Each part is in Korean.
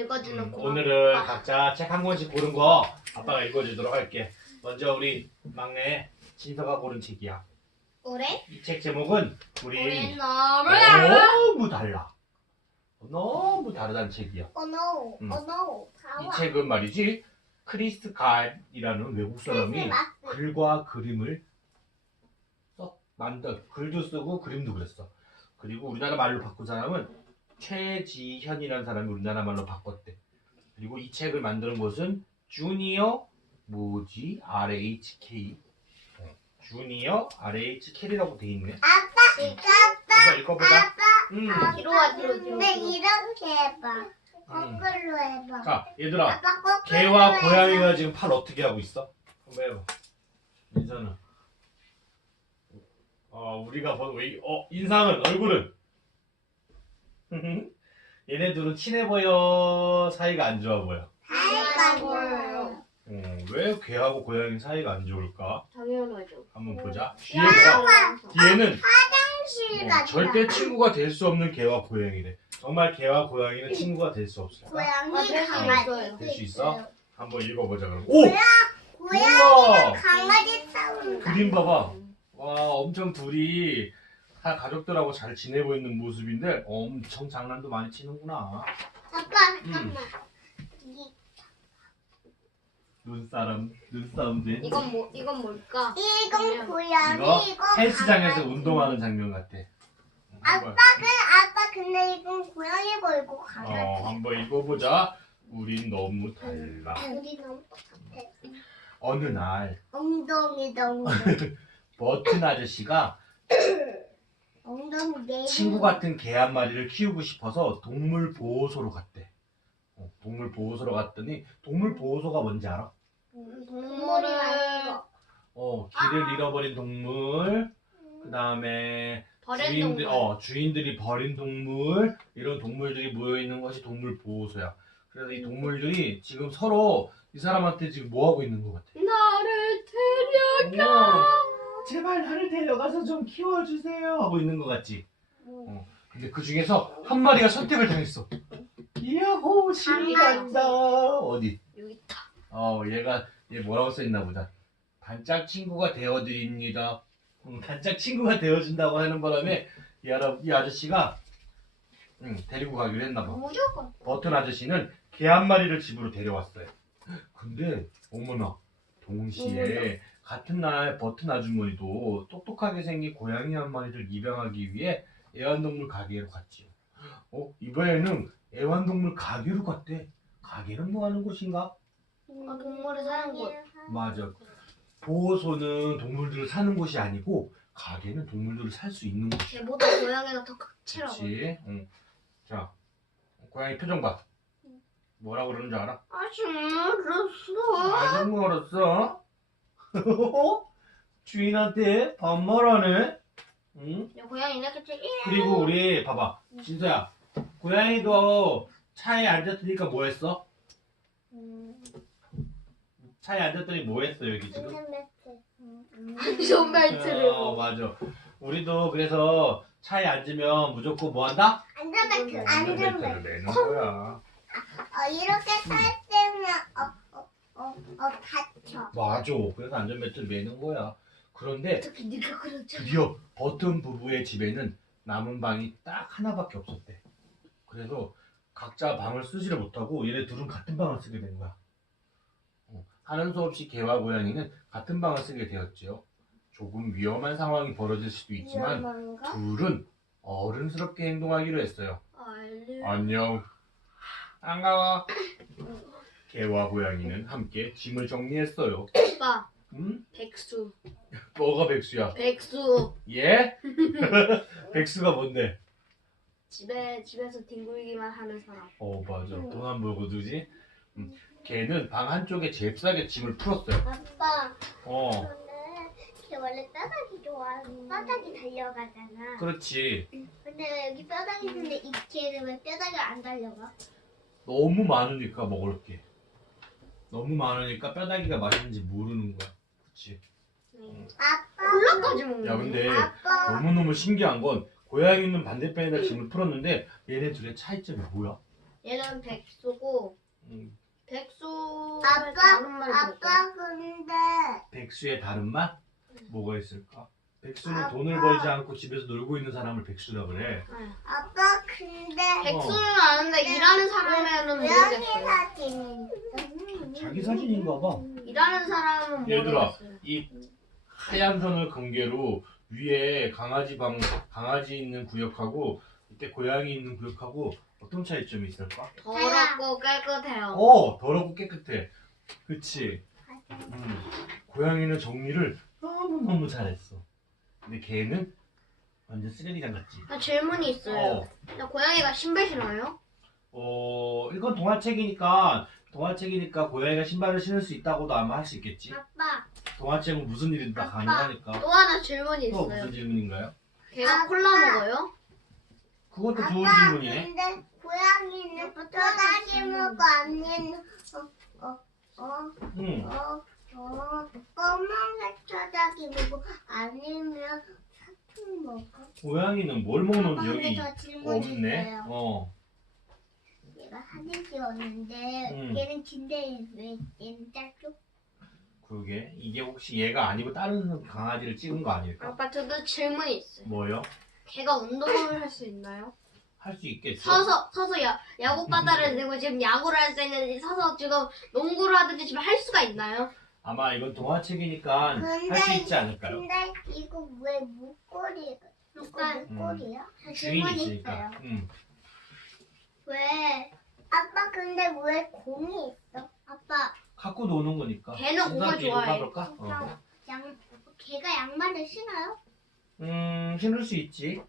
읽어주는 음, 고마워. 오늘은 아빠. 각자 책 한 권씩 고른 거 아빠가 읽어주도록 할게. 먼저 우리 막내 진서가 고른 책이야. 올해? 이 책 제목은 우리 올해 너무 너무 달라. 너무 다르다는 책이야. Oh no, 음. oh no. 이 책은 말이지 크리스 갈이라는 외국 사람이. 글과 그림을 써 만들 글도 쓰고 그림도 그렸어. 그리고 우리나라 말로 바꾼 사람은 최지현이라는 사람이 우리나라 말로 바꿨대. 그리고 이 책을 만드는 곳은 주니어 뭐지 RHK 어, 주니어 RHK라고 돼 있네. 아빠, 이거 한번 읽어보자. 아빠. 음. 뒤로 와, 뒤로, 뒤로. 근데 이렇게 해봐. 음. 거꾸로 해봐. 자 얘들아 아빠 거꾸로 개와 해봐. 고양이가 지금 팔 어떻게 하고 있어? 한번 해봐. 인사는. 어, 우리가 본, 왜- 어, 인상은, 얼굴은? 얘네들은 친해 보여, 사이가 안 좋아 보여. 사이가 보여요. 어, 왜 개하고 고양이 사이가 안 좋을까? 당연하죠. 한번 보자. 뒤에 봐. 뒤에는 화장실 어, 같다. 절대 친구가 될 수 없는 개와 고양이래. 정말 개와 고양이는 친구가 될 수 없을까? 고양이 아, 강아지. 될 수 있어? 한번 읽어보자, 그럼. 오! 고양이랑 강아지 싸운다. 그림 봐봐. 와 엄청 둘이 다 가족들하고 잘 지내고 있는 모습인데 엄청 장난도 많이 치는구나. 아빠 음. 잠깐만. 이- 눈싸움 눈싸움들. 이건 뭐, 이건 뭘까? 이건 고양이, 이거 이거 헬스장에서 강아지. 운동하는 장면 같아. 아빠 그 아빠 근데 이건 고양이고 이거 강아지. 어 한번 읽어보자. 우린 너무 달라. 우리 너무 똑같아. 어느 날 엉덩이 덩 버튼 아저씨가 엉덩이 친구 같은 개 한 마리를 키우고 싶어서 동물 보호소로 갔대. 어, 동물 보호소로 갔더니 동물 보호소가 뭔지 알아? 동물이 어, 길을 잃어버린 동물, 그 다음에 버린 주인들, 동물. 어, 주인들이 버린 동물, 이런 동물들이 모여있는 것이 동물 보호소야. 그래서 이 동물들이 지금 서로 이 사람한테 지금 뭐 하고 있는 것 같아? 나를 데려. 어, 제발 나를 데려가서 좀 키워주세요 하고 있는 것 같지? 어, 근데 그 중에서 한 마리가 선택을 당했어. 이야호, 신이 간다. 어디? 여기 있다. 어, 얘가 얘 뭐라고 써있나 보다. 반짝 친구가 되어드립니다. 음, 반짝 친구가 되어준다고 하는 바람에 이, 아라, 이 아저씨가 음, 데리고 가기로 했나 봐. 무조건. 버튼 아저씨는 개 한 마리를 집으로 데려왔어요. 근데 어머나 동시에 같은 날 버튼 아주머니도 똑똑하게 생긴 고양이 한 마리를 입양하기 위해 애완동물 가게로 갔지요. 어 이번에는 애완동물 가게로 갔대. 가게는 뭐 하는 곳인가? 아, 동물을 사는 곳. 맞아. 보호소는 동물들을 사는 곳이 아니고 가게는 동물들을 살 수 있는 곳. 걔보다 고양이가 더 극치라고. 그렇지. 응. 자, 고양이 표정 봐. 뭐라고 그러는 줄 알아? 아직 모르겠어. 아직 멀었어. 주인한테 반말하네. 응? 야, 고양이네, 그치? 그리고 우리 봐봐, 진서야. 고양이도 차에 앉았으니까 뭐 했어? 차에 앉았더니 뭐 했어 여기 지금? 안전 벨트를. 어 맞아. 우리도 그래서 차에 앉으면 무조건 뭐 한다? 안전벨트 안전벨트 안전벨트를 매는 거야. 어 이렇게 살 때면 어 어 어 다쳐 맞아. 그래서 안전벨트를 매는 거야. 그런데 어떻게 네가 그랬잖아. 드디어 버튼 부부의 집에는 남은 방이 딱 하나밖에 없었대. 그래서 각자 방을 쓰지를 못하고 얘네 둘은 같은 방을 쓰게 된 거야. 어, 하는 수 없이 개와 고양이는 같은 방을 쓰게 되었지요. 조금 위험한 상황이 벌어질 수도 있지만 위험한가? 둘은 어른스럽게 행동하기로 했어요. 알려. 안녕. 반가워. 개와 고양이는 함께 짐을 정리했어요. 오빠, 음? 백수. 뭐가 백수야? 백수. 예? 백수가 뭔데? 집에, 집에서 뒹굴기만 하는 사람. 어 맞아 돈 안 벌고 누지? 음, 걔는 방 한쪽에 잽싸게 짐을 풀었어요 아빠 어 저는 걔 원래 뼈다귀 좋아 뼈다귀 달려가잖아 그렇지 근데 여기 뼈다귀 있는데 이 걔는 왜 뼈다귀가 안 달려가? 너무 많으니까 먹을 게 너무 많으니까 뼈다귀가 맛있는지 모르는 거야 그렇지 아빠 콜라까지 먹는 야 근데 아빠 너무너무 신기한 건 고양이는 반대편에다 짐을 풀었는데 얘네 둘의 차이점이 뭐야? 얘는 백수고 음, 백수 아빠, 다른 말 아빠 근데 백수의 다른 말? 뭐가 있을까? 백수는 아빠. 돈을 벌지 않고 집에서 놀고 있는 사람을 백수라 그래. 아빠 근데 백수는 아는데 일하는 사람에는 고양이 모르겠어요. 사진 자기 사진인가 봐. 일하는 사람은 얘들아. 모르겠어요. 이 하얀 선을 경계로 위에 강아지 방 강아지 있는 구역하고 밑에 고양이 있는 구역하고 어떤 차이점이 있을까? 더럽고 깨끗해요. 어 더럽고 깨끗해. 그치? 음, 고양이는 정리를 너무 너무 잘했어. 근데 걔는 완전 쓰레기장 같지. 나 질문이 있어요. 어, 근데 고양이가 신발 신어요? 어 이건 동화책이니까 동화책이니까 고양이가 신발을 신을 수 있다고도 아마 할 수 있겠지. 아빠 동화책은 무슨 일이든 다 아빠. 가능하니까. 또 하나 질문이 또 있어요. 무슨 질문인가요? 걔가 아빠. 콜라 먹어요? 그것도 좋은 아빠 질문이네. 근데 고양이는 토닥이 먹고 아니면 어어어 어 응. 어, 어, 검은색 토닥이 먹고 아니면 사탕 먹어 고양이는 뭘 먹는 아빠 근데 기억이 저 질문 없네. 있어요 어. 얘가 사진 찍었는데 음. 얘는 긴데 왜 얘는 짧죠? 그게 이게 혹시 얘가 아니고 다른 강아지를 찍은 거 아닐까? 아빠 저도 질문이 있어요. 뭐요? 걔가 운동을 할 수 있나요? 할 수 있겠죠. 서서 서서 야 야구 바다를 들고 지금 야구를 할 수 있는지 서서 지금 농구를 하든지 지금 할 수가 있나요? 아마 이건 동화책이니까 할 수 있지 않을까요? 근데 이거 왜 목걸이 목걸이야? 저 음. 주인이 질문 있으니까. 있어요 응. 왜 아빠 근데 왜 공이 있어? 아빠 갖고 노는 거니까. 걔는 공을 좋아해. 가볼까? 어. 양 걔가 양말을 신어요? 음, 신을 수 있지.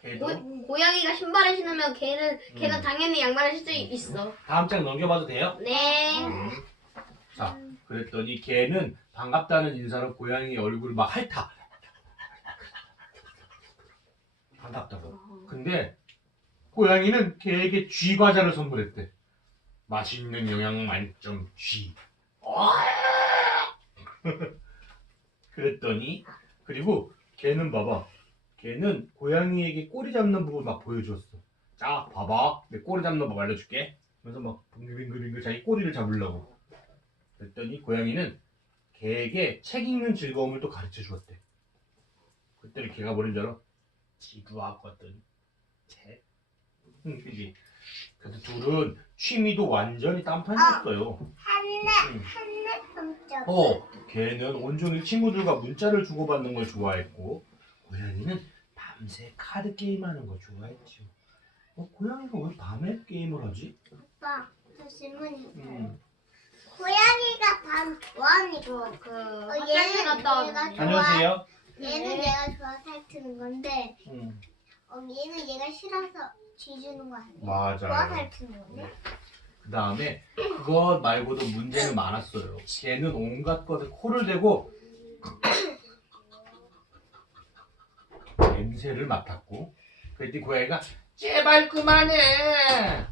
걔도. 고, 고양이가 신발을 신으면 걔는 걔가 음. 당연히 양말을 신을 수 있어. 다음 장 넘겨봐도 돼요? 네. 음. 자, 그랬더니 걔는 반갑다는 인사로 고양이 얼굴을 막 핥아. 반갑다고. 근데 고양이는 걔에게 쥐 과자를 선물했대. 맛있는 영양 만점 쥐. 그랬더니 그리고 걔는 봐봐. 걔는 고양이에게 꼬리 잡는 법을 막 보여주었어. 자, 봐봐. 내 꼬리 잡는 법 알려줄게. 그래서 막 빙글빙글빙글 자기 꼬리를 잡으려고. 그랬더니 고양이는 걔에게 책 읽는 즐거움을 또 가르쳐 주었대. 그때는 걔가 뭐랬는 줄 알아? 지루하거든. 책. 응, 그지? 그래서 둘은 취미도 완전히 딴판이었어요. 한내 응. 한내 깜짝 어, 걔는 온종일 친구들과 문자를 주고받는 걸 좋아했고, 고양이는 밤새 카드 게임하는 걸 좋아했지요. 어, 고양이가 왜 밤에 게임을 하지? 아빠 저 질문 있어요 음. 고양이가 밤 좋아하니까 그 어, 화장실 얘는 갔다 얘가 왔는데. 좋아 안녕하세요. 얘는 네. 얘가 좋아서 핥는 건데 음, 어, 얘는 얘가 싫어서 쥐주는 거 아니야? 맞아요. 좋아서 핥는 건데 그 다음에 그것 말고도 문제는 많았어요. 걔는 온갖 것에 코를 대고 냄새를 맡았고 그랬더니 고양이가 제발 그만해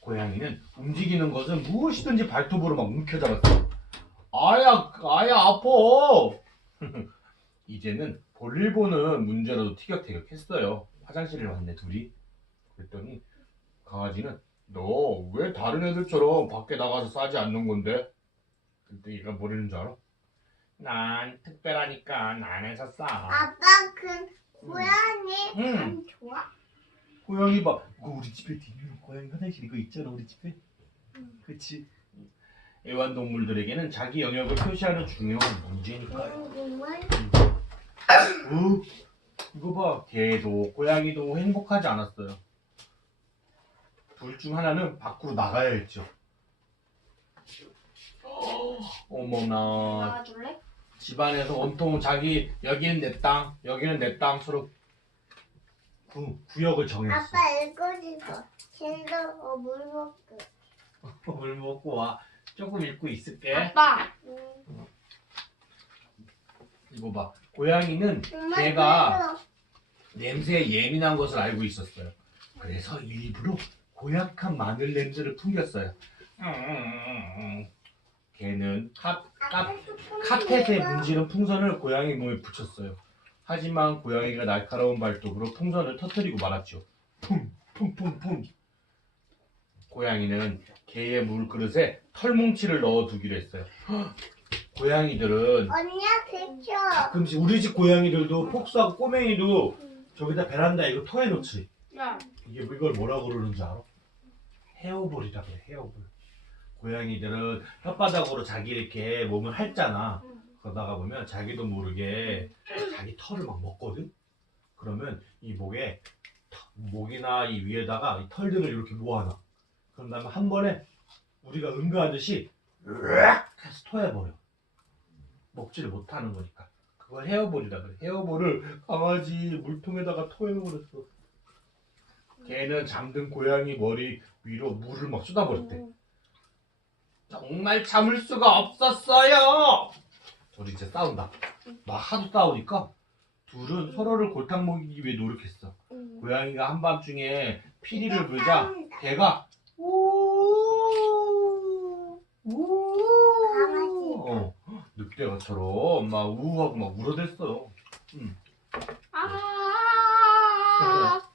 고양이는 움직이는 것은 무엇이든지 발톱으로 막 움켜잡았어 아야 아야 아파 이제는 볼일 보는 문제라도 티격태격했어요 화장실을 왔네 둘이 그랬더니 강아지는 너 왜 다른 애들처럼 밖에 나가서 싸지 않는 건데? 그때 얘가 뭐라는 줄 알아? 난 특별하니까 안에서 싸. 아빠 그 고양이 음. 밤 좋아? 고양이 봐. 그 우리 집에 뒤에 고양이 화장실 이거 있잖아 우리 집에. 그치? 애완동물들에게는 자기 영역을 표시하는 중요한 문제니까요. 음, 어? 이거 봐. 개도 고양이도 행복하지 않았어요. 둘 중 하나는 밖으로 나가야 했죠. 어머나. 나가줄래? 집안에서 온통 자기 여기는 내 땅, 여기는 내 땅 서로 구, 구역을 정했어. 아빠 읽어주고 쟤도 어, 물 먹고 물 먹고 와. 조금 읽고 있을게. 아빠. 음. 이거 봐. 고양이는 그래서 냄새에 예민한 것을 알고 있었어요. 그래서 일부러 고약한 마늘 냄새를 풍겼어요. 스푼 카펫에 문지른 풍선을 고양이 몸에 붙였어요. 하지만 고양이가 날카로운 발톱으로 풍선을 터뜨리고 말았죠. 퉁, 쿵쿵쿵. 고양이는 개의 물그릇에 털뭉치를 넣어두기로 했어요. 헉, 고양이들은 언니야 대표. 가끔씩 우리 집 고양이들도 폭수하고 꼬맹이도 저기다 베란다에 이거 토해놓지. 야, 이게 이걸 뭐라고 그러는지 알아? 헤어볼이라 그래 헤어볼. 고양이들은 혓바닥으로 자기 이렇게 몸을 핥잖아. 그러다가 보면 자기도 모르게 자기 털을 막 먹거든. 그러면 이 목에 턱, 목이나 이 위에다가 이 털들을 이렇게 모아놔. 그런 다음에 한 번에 우리가 응가하듯이 으악 해서 토해버려. 먹지를 못하는 거니까. 그걸 헤어볼이라 그래. 헤어볼을 강아지 물통에다가 토해버렸어. 걔는 잠든 고양이 머리 위로 물을 막 쏟아버렸대. 정말 참을 수가 없었어요. 둘이 이제 싸운다. 막 하도 싸우니까 둘은 서로를 골탕 먹이기 위해 노력했어. 고양이가 한밤중에 피리를 불자 걔가 우우 늑대가처럼 막 우우하고 막 울어댔어요. 아,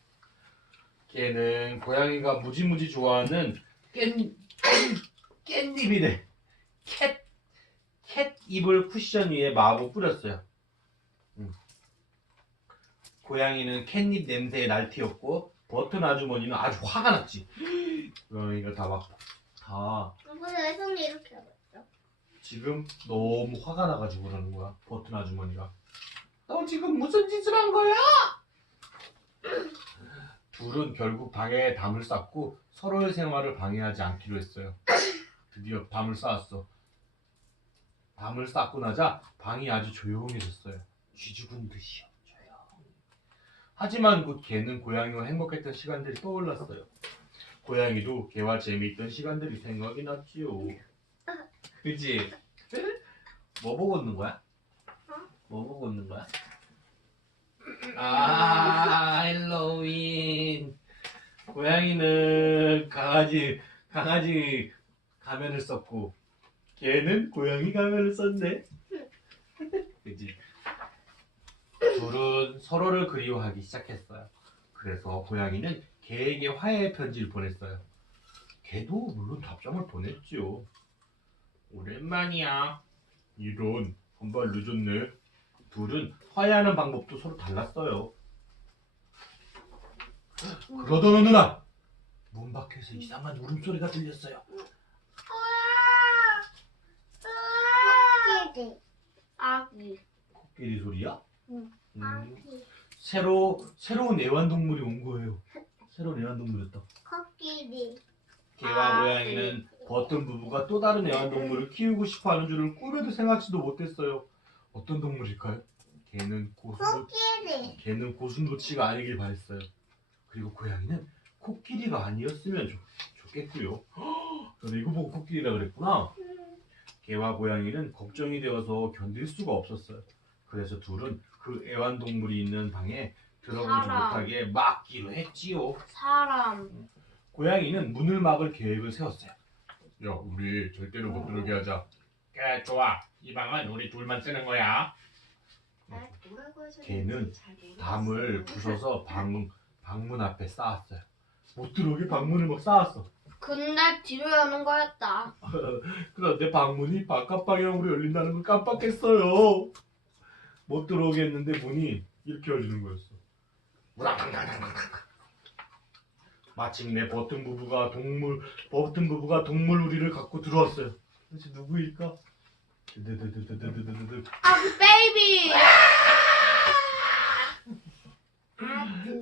걔는 고양이가 무지무지 좋아하는 깻, 깻, 깻잎이래. 캣, 캣 잎을 쿠션 위에 마구 뿌렸어요. 음. 고양이는 캣잎 냄새에 날티었고, 버튼 아주머니는 아주 화가 났지. 고양이가 다 막, 다 근데 왜 손이 이렇게 하고? 지금 너무 화가 나가지고 그러는 거야. 버튼 아주머니가. 너 지금 무슨 짓을 한 거야? 둘은 결국 방에 담을 쌓고 서로의 생활을 방해하지 않기로 했어요. 드디어 담을 쌓았어. 담을 쌓고 나자 방이 아주 조용해졌어요. 쥐죽은 듯이요. 조용히. 하지만 그 개는 고양이와 행복했던 시간들이 떠올랐어요. 고양이도 개와 재미있던 시간들이 생각이 났지요. 그지? 뭐 보고 있는 거야? 뭐 보고 있는 거야? 아, 할로윈. 고양이는 강아지, 강아지 가면을 썼고, 걔는 고양이 가면을 썼네. 그지? 둘은 서로를 그리워하기 시작했어요. 그래서 고양이는 개에게 화해의 편지를 보냈어요. 개도 물론 답장을 보냈지요. 오랜만이야. 이런 한발 늦었네. 둘은 화해하는 방법도 서로 달랐어요. 그러던 어느 날, 문 밖에서 이상한 울음소리가 들렸어요. 아기. 코끼리 소리야? 응. 음, 아기. 새로 새로운 애완동물이 온 거예요. 새로운 애완동물이었다. 코끼리. 개와 아, 고양이는 버튼 부부가 또 다른 애완동물을 키우고 싶어하는 줄을 꿈에도 생각지도 못했어요. 어떤 동물일까요? 개는 고슴도 코끼리. 개는 고슴도치가 아니길 바랬어요. 그리고 고양이는 코끼리가 아니었으면 좋, 좋겠고요. 저는 이거 보고 코끼리라 그랬구나. 개와 고양이는 걱정이 되어서 견딜 수가 없었어요. 그래서 둘은 그 애완동물이 있는 방에 들어보지 사람. 못하게 막기로 했지요. 사람. 고양이는 문을 막을 계획을 세웠어요. 야, 우리 절대로 못 들어오게 하자. 그래, 좋아. 이 방은 우리 둘만 쓰는 거야. 걔는 담을 부숴서 방, 방문 앞에 쌓았어요. 못 들어오게 방문을 막 쌓았어. 근데 뒤로 여는 거였다. 그런데 방문이 바깥 방향으로 열린다는 걸 깜빡했어요. 못 들어오게 했는데 문이 이렇게 열리는 거였어. 마침내 버튼 부부가 동물 버튼 부부가 동물 우리를 갖고 들어왔어요. 도대체 누구일까? 드드드드드드드드드. 아기 베이비.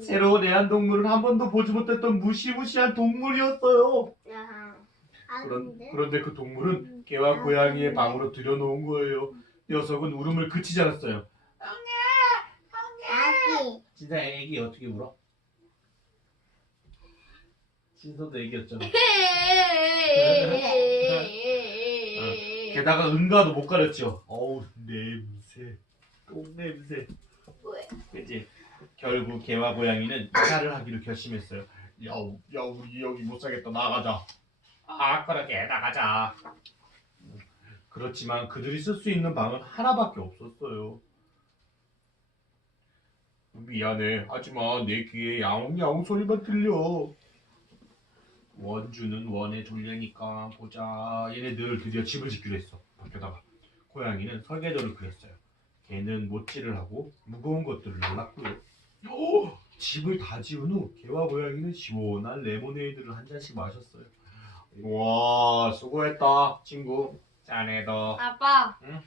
새로운 애완동물은 한 번도 보지 못했던 무시무시한 동물이었어요. 그런? 그런데 그 동물은 개와 고양이의 방으로 들여놓은 거예요. 녀석은 울음을 그치지 않았어요. 아기. 진짜 애기 어떻게 울어? 진서도 애기였잖아. 게다가 응가도 못 가렸죠. 어우 냄새, 똥 냄새. 왜? 그치? 결국 개와 고양이는 이사를 하기로 결심했어요. 야, 야 우리 여기 못 살겠다 나가자. 아 그렇게 나가자. 그렇지만 그들이 쓸 수 있는 방은 하나밖에 없었어요. 미안해. 하지만 내 귀에 야옹야옹 소리만 들려. 원주는 원에 졸려니까 보자. 얘네들 드디어 집을 짓기로 했어. 밖에다가. 고양이는 설계도를 그렸어요. 개는 못질을 하고 무거운 것들을 놀랐고요. 오! 집을 다 지은 후 개와 고양이는 시원한 레모네이드를 한 잔씩 마셨어요. 와 수고했다 친구. 짠해 너. 아빠. 응?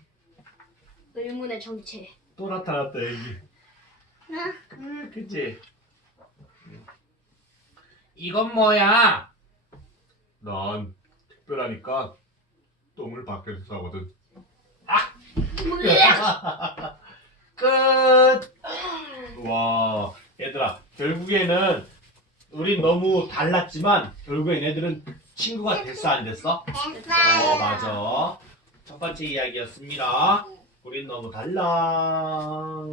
의문의 정체. 또 나타났다 애기. 응. 그, 그치? 이건 뭐야? 난 특별하니까 똥을 밖에서 싸거든. 끝! 와, 얘들아, 결국에는 우린 너무 달랐지만 결국엔 얘들은 친구가 됐어 안 됐어? 됐어요. 어, 맞아. 첫 번째 이야기였습니다. 우린 너무 달라.